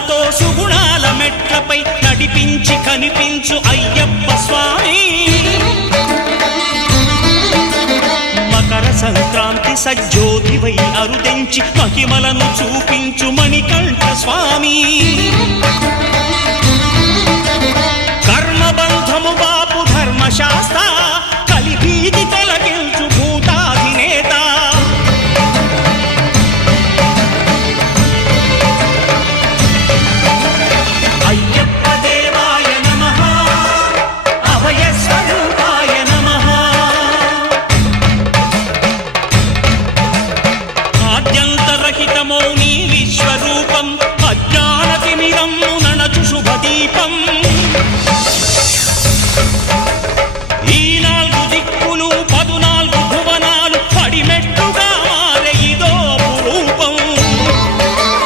సుగుణాలతో సుగుణాల మెట్లపై నడిపించి కనిపించు అయ్యప్ప స్వామి మకర సంక్రాంతి సజ్జోతివై అరుదెంచి మహిమలను చూపించు మణికంఠ స్వామి